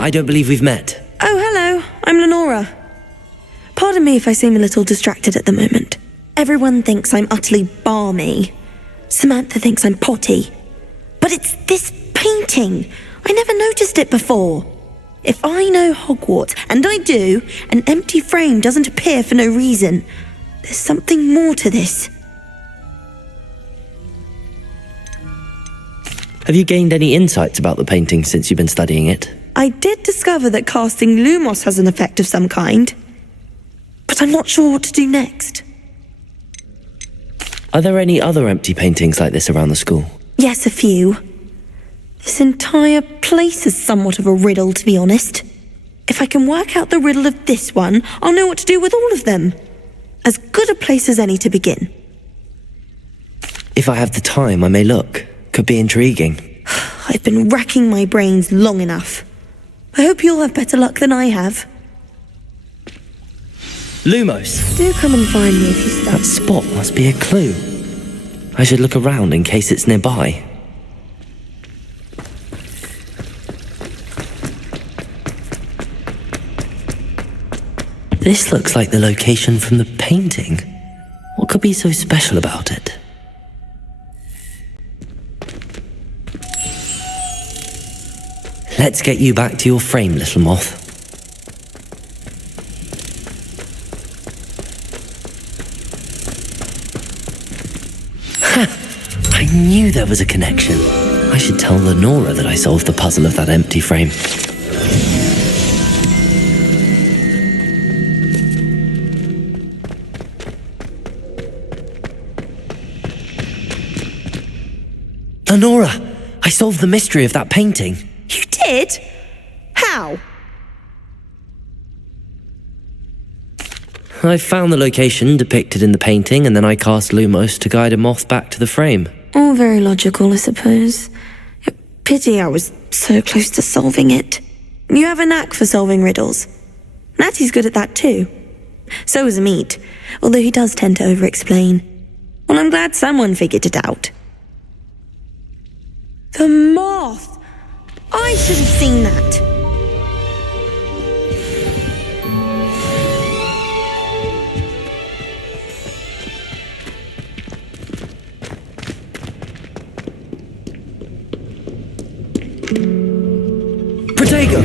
I don't believe we've met. Oh, hello. I'm Lenora. Pardon me if I seem a little distracted at the moment. Everyone thinks I'm utterly balmy. Samantha thinks I'm potty. But it's this painting. I never noticed it before. If I know Hogwarts, and I do, an empty frame doesn't appear for no reason. There's something more to this. Have you gained any insights about the painting since you've been studying it? I did discover that casting Lumos has an effect of some kind. But I'm not sure what to do next. Are there any other empty paintings like this around the school? Yes, a few. This entire place is somewhat of a riddle, to be honest. If I can work out the riddle of this one, I'll know what to do with all of them. As good a place as any to begin. If I have the time, I may look. Could be intriguing. I've been racking my brains long enough. I hope you'll have better luck than I have. Lumos! Do come and find me if you stop. That spot must be a clue. I should look around in case it's nearby. This looks like the location from the painting. What could be so special about it? Let's get you back to your frame, little moth. Ha! I knew there was a connection. I should tell Lenora that I solved the puzzle of that empty frame. Lenora, I solved the mystery of that painting. You did? How? I found the location depicted in the painting, and then I cast Lumos to guide a moth back to the frame. All very logical, I suppose. Pity I was so close to solving it. You have a knack for solving riddles. Natty's good at that too. So is Amit, although he does tend to over-explain. Well, I'm glad someone figured it out. The moth! I should have seen that. Protego!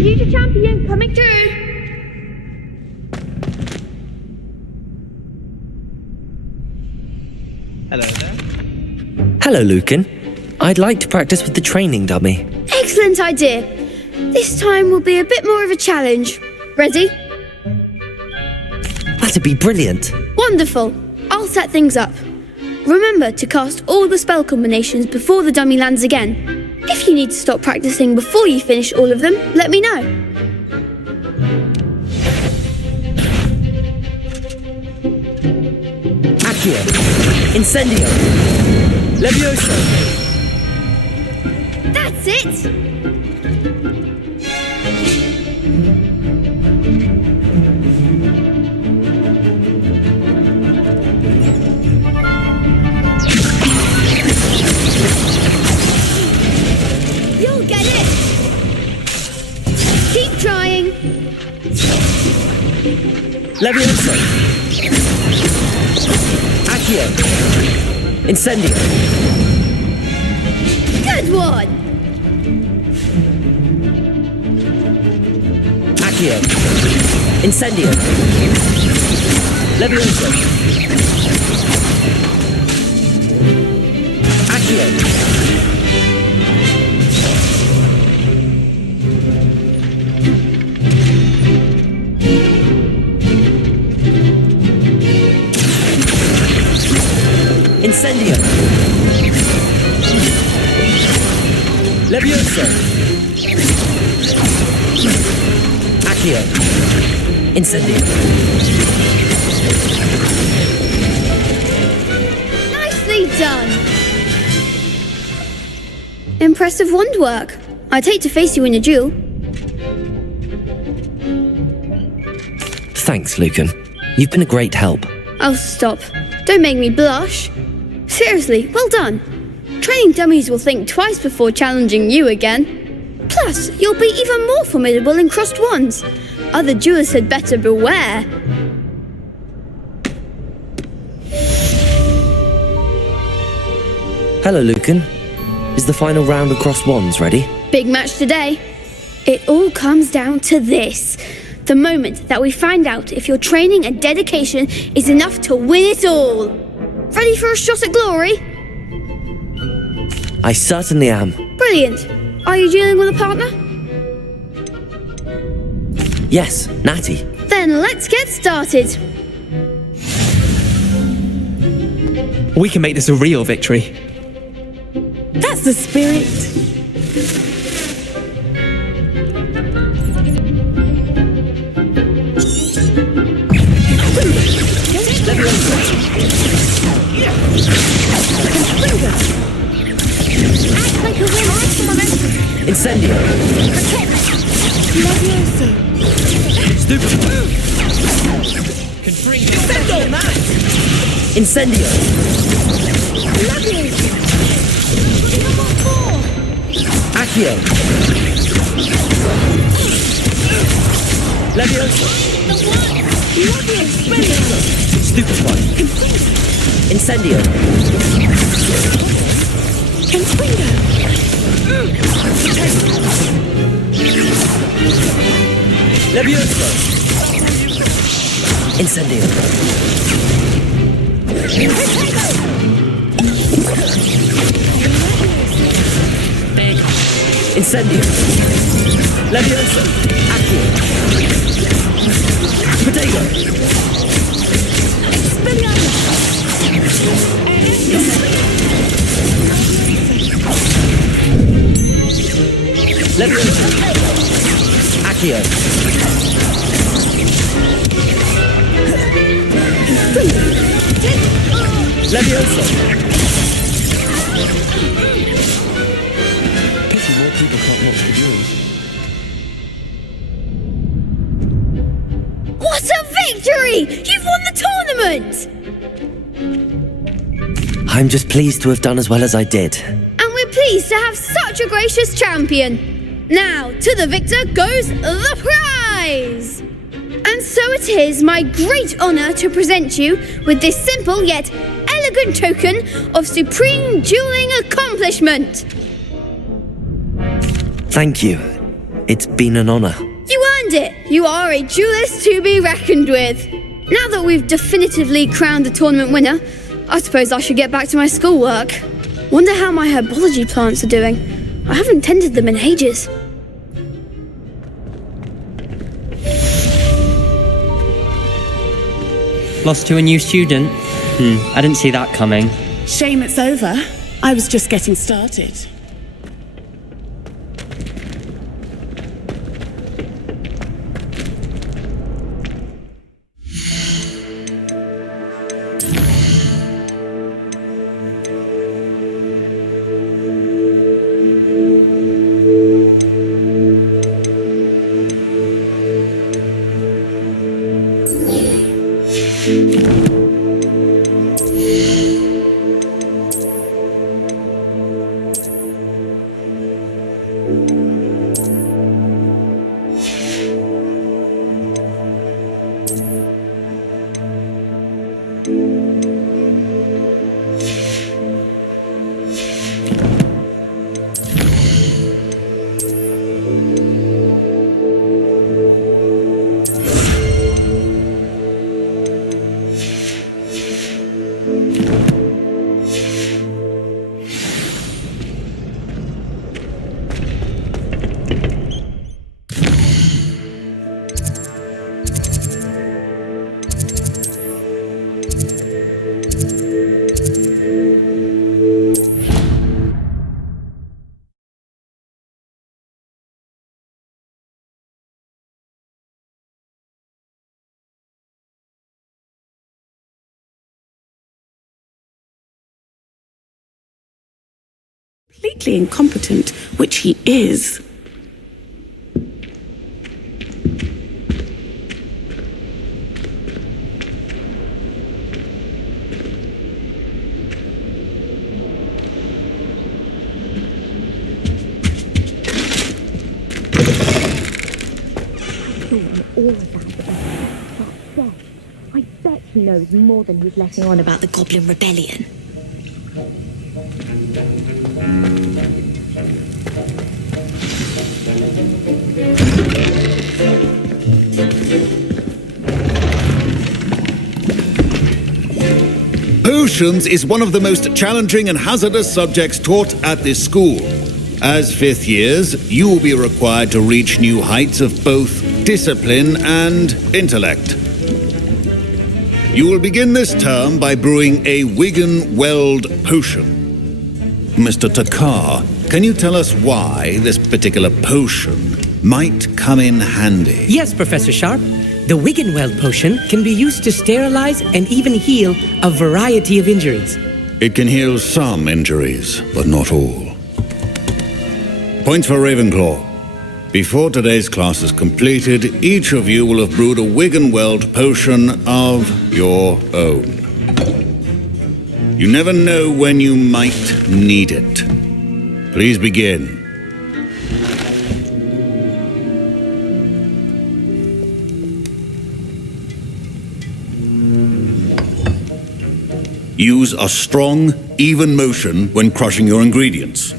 Future champion coming through! Hello there. Hello, Lucan. I'd like to practice with the training dummy. Excellent idea. This time will be a bit more of a challenge. Ready? That'd be brilliant. Wonderful. I'll set things up. Remember to cast all the spell combinations before the dummy lands again. If you need to stop practicing before you finish all of them, let me know. Accio. Incendio. Levioso. That's it! You'll get it! Keep trying! Levioso! Accio! Incendio! Good one! Accio! Incendio! Levioso! Accio! Incendio! Levioso! Accio! Incendio! Nicely done! Impressive wand work. I'd hate to face you in a duel. Thanks, Lucan. You've been a great help. Oh, stop. Don't make me blush. Seriously, well done. Training dummies will think twice before challenging you again. Plus, you'll be even more formidable in crossed wands. Other duelists had better beware. Hello, Lucan. Is the final round of crossed wands ready? Big match today. It all comes down to this. The moment that we find out if your training and dedication is enough to win it all. Ready for a shot at glory? I certainly am. Brilliant. Are you dealing with a partner? Yes, Natty. Then let's get started. We can make this a real victory. That's the spirit. Act like a winner. Incendio! Levioso. Stupid! Incendio! Levioso. Accio! Levioso! Stupid one! Incendio! Levioso! Incendio! Incendio! Levioso! Accio! Potato! Levioso! Accio! Levioso! Pity more people can't watch the duels. What a victory! You've won the tournament! I'm just pleased to have done as well as I did. And we're pleased to have such a gracious champion. Now, to the victor goes the prize! And so it is my great honour to present you with this simple yet elegant token of supreme dueling accomplishment. Thank you. It's been an honour. You earned it. You are a duelist to be reckoned with. Now that we've definitively crowned the tournament winner, I suppose I should get back to my schoolwork. Wonder how my herbology plants are doing. I haven't tended them in ages. Lost to a new student? I didn't see that coming. Shame it's over. I was just getting started. Completely incompetent, which he is. I bet he knows more than he's letting on about the Goblin Rebellion. Potions is one of the most challenging and hazardous subjects taught at this school. As fifth years, you will be required to reach new heights of both discipline and intellect. You will begin this term by brewing a Wigan-Weld potion. Mr. Takar, can you tell us why this particular potion might come in handy? Yes, Professor Sharp. The Wigan-Weld potion can be used to sterilize and even heal a variety of injuries. It can heal some injuries, but not all. Points for Ravenclaw. Before today's class is completed, each of you will have brewed a Wigan-Weld potion of your own. You never know when you might need it. Please begin. Use a strong, even motion when crushing your ingredients.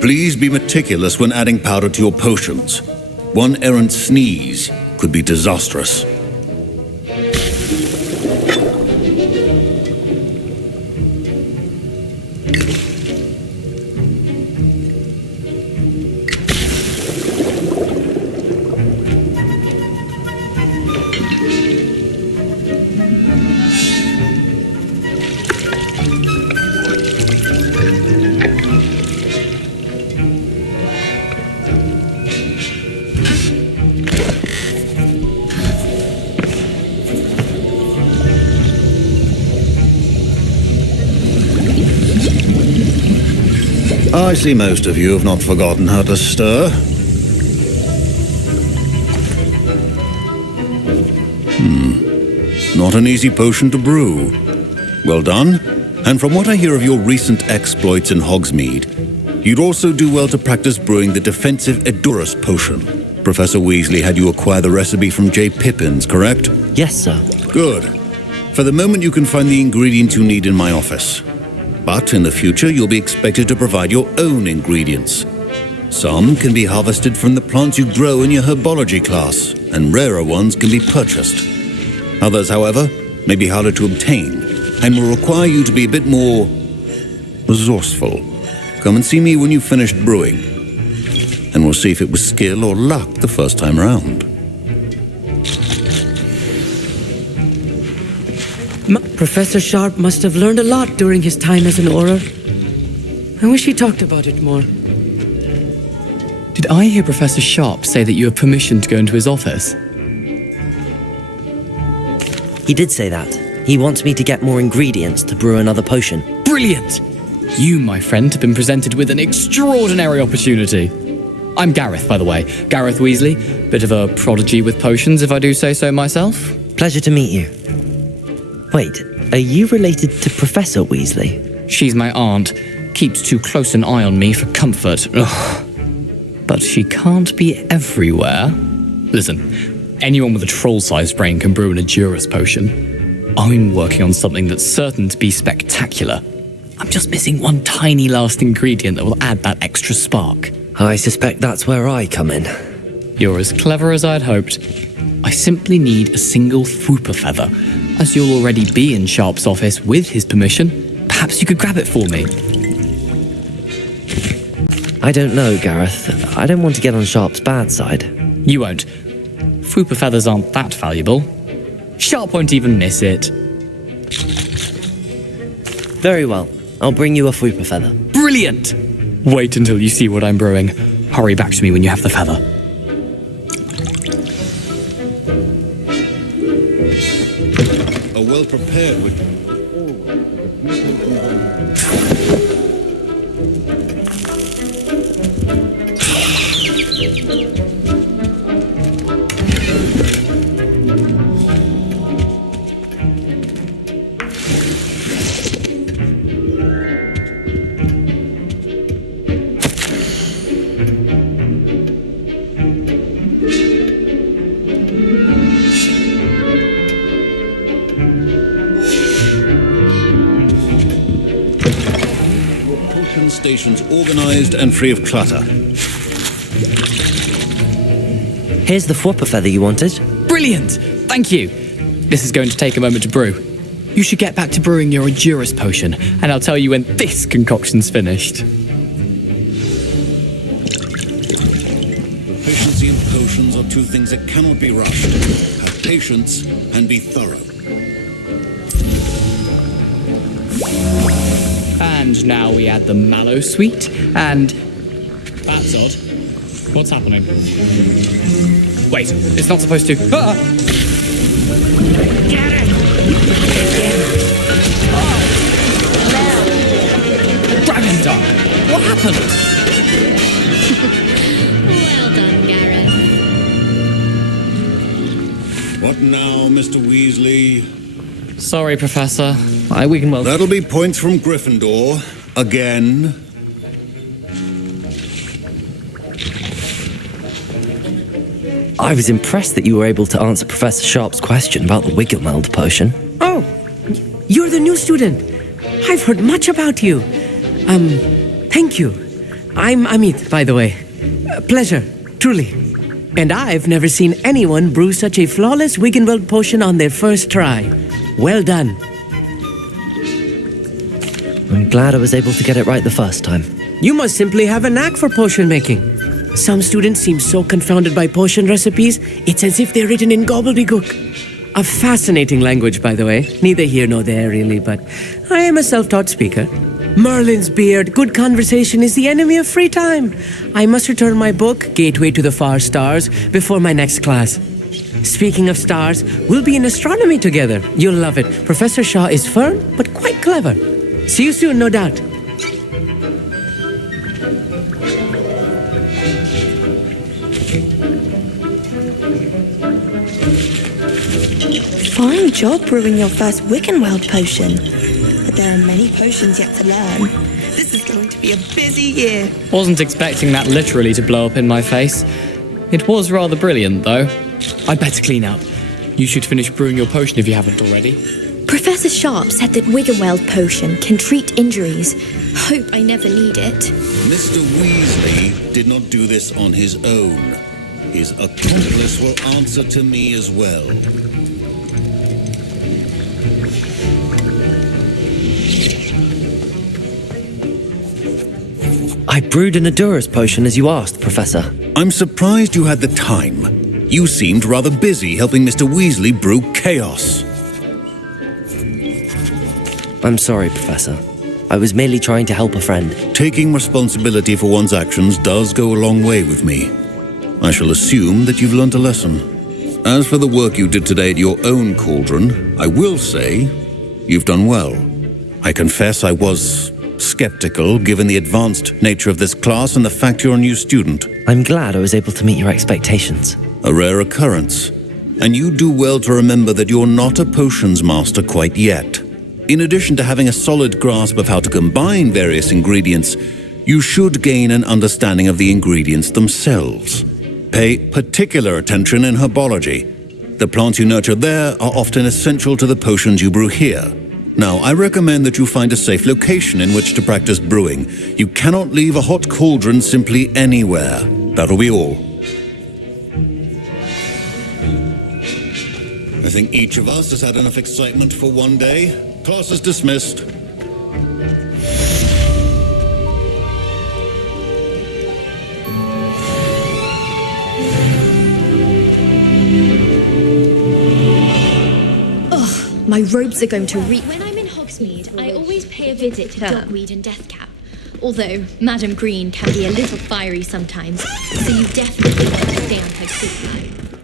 Please be meticulous when adding powder to your potions. One errant sneeze could be disastrous. I see most of you have not forgotten how to stir. Not an easy potion to brew. Well done. And from what I hear of your recent exploits in Hogsmeade, you'd also do well to practice brewing the defensive Edurus potion. Professor Weasley had you acquire the recipe from J. Pippins, correct? Yes, sir. Good. For the moment, you can find the ingredients you need in my office. But in the future, you'll be expected to provide your own ingredients. Some can be harvested from the plants you grow in your herbology class, and rarer ones can be purchased. Others, however, may be harder to obtain, and will require you to be a bit more resourceful. Come and see me when you've finished brewing, and we'll see if it was skill or luck the first time around. Professor Sharp must have learned a lot during his time as an Auror. I wish he talked about it more. Did I hear Professor Sharp say that you have permission to go into his office? He did say that. He wants me to get more ingredients to brew another potion. Brilliant! You, my friend, have been presented with an extraordinary opportunity. I'm Gareth, by the way. Gareth Weasley. Bit of a prodigy with potions, if I do say so myself. Pleasure to meet you. Wait, are you related to Professor Weasley? She's my aunt. Keeps too close an eye on me for comfort. Ugh. But she can't be everywhere. Listen, anyone with a troll-sized brain can brew an Edurus potion. I'm working on something that's certain to be spectacular. I'm just missing one tiny last ingredient that will add that extra spark. I suspect that's where I come in. You're as clever as I'd hoped. I simply need a single Fwooper feather. As you'll already be in Sharp's office with his permission, perhaps you could grab it for me. I don't know, Gareth. I don't want to get on Sharp's bad side. You won't. Fwooper feathers aren't that valuable. Sharp won't even miss it. Very well. I'll bring you a Fwooper feather. Brilliant! Wait until you see what I'm brewing. Hurry back to me when you have the feather. A well-prepared witch. Stations organized and free of clutter. Here's the Fwooper feather you wanted. Brilliant! Thank you! This is going to take a moment to brew. You should get back to brewing your Edurus potion, and I'll tell you when this concoction's finished. Proficiency and potions are two things that cannot be rushed. Have patience and be thorough. And now we add the mallow sweet, and... That's odd. What's happening? Wait, it's not supposed to... Ah! Get it! Oh. Dragon Dog! What happened? Well done, Gareth. What now, Mr. Weasley? Sorry, Professor. That'll be points from Gryffindor. Again. I was impressed that you were able to answer Professor Sharp's question about the Wiggenweld potion. Oh, you're the new student. I've heard much about you. Thank you. I'm Amit, by the way. Pleasure, truly. And I've never seen anyone brew such a flawless Wiggenweld potion on their first try. Well done. I'm glad I was able to get it right the first time. You must simply have a knack for potion making. Some students seem so confounded by potion recipes, it's as if they're written in gobbledygook. A fascinating language, by the way. Neither here nor there, really, but I am a self-taught speaker. Merlin's beard, good conversation is the enemy of free time. I must return my book, Gateway to the Far Stars, before my next class. Speaking of stars, we'll be in astronomy together. You'll love it. Professor Shaw is firm, but quite clever. See you soon, no doubt. Fine job brewing your first Wiggenweld potion. But there are many potions yet to learn. This is going to be a busy year. Wasn't expecting that literally to blow up in my face. It was rather brilliant, though. I'd better clean up. You should finish brewing your potion if you haven't already. Professor Sharp said that Wiggenweld potion can treat injuries. Hope I never need it. Mr. Weasley did not do this on his own. His accomplice will answer to me as well. I brewed an Edurus potion as you asked, Professor. I'm surprised you had the time. You seemed rather busy helping Mr. Weasley brew chaos. I'm sorry, Professor. I was merely trying to help a friend. Taking responsibility for one's actions does go a long way with me. I shall assume that you've learnt a lesson. As for the work you did today at your own cauldron, I will say you've done well. I confess I was skeptical given the advanced nature of this class and the fact you're a new student. I'm glad I was able to meet your expectations. A rare occurrence. And you do well to remember that you're not a potions master quite yet. In addition to having a solid grasp of how to combine various ingredients, you should gain an understanding of the ingredients themselves. Pay particular attention in herbology. The plants you nurture there are often essential to the potions you brew here. Now, I recommend that you find a safe location in which to practice brewing. You cannot leave a hot cauldron simply anywhere. That'll be all. I think each of us has had enough excitement for one day. Class is dismissed. My robes are going to reek. When I'm in Hogsmeade, I always pay a visit to Dogweed and Deathcap. Although Madam Green can be a little fiery sometimes, so you definitely want to stay on her good side.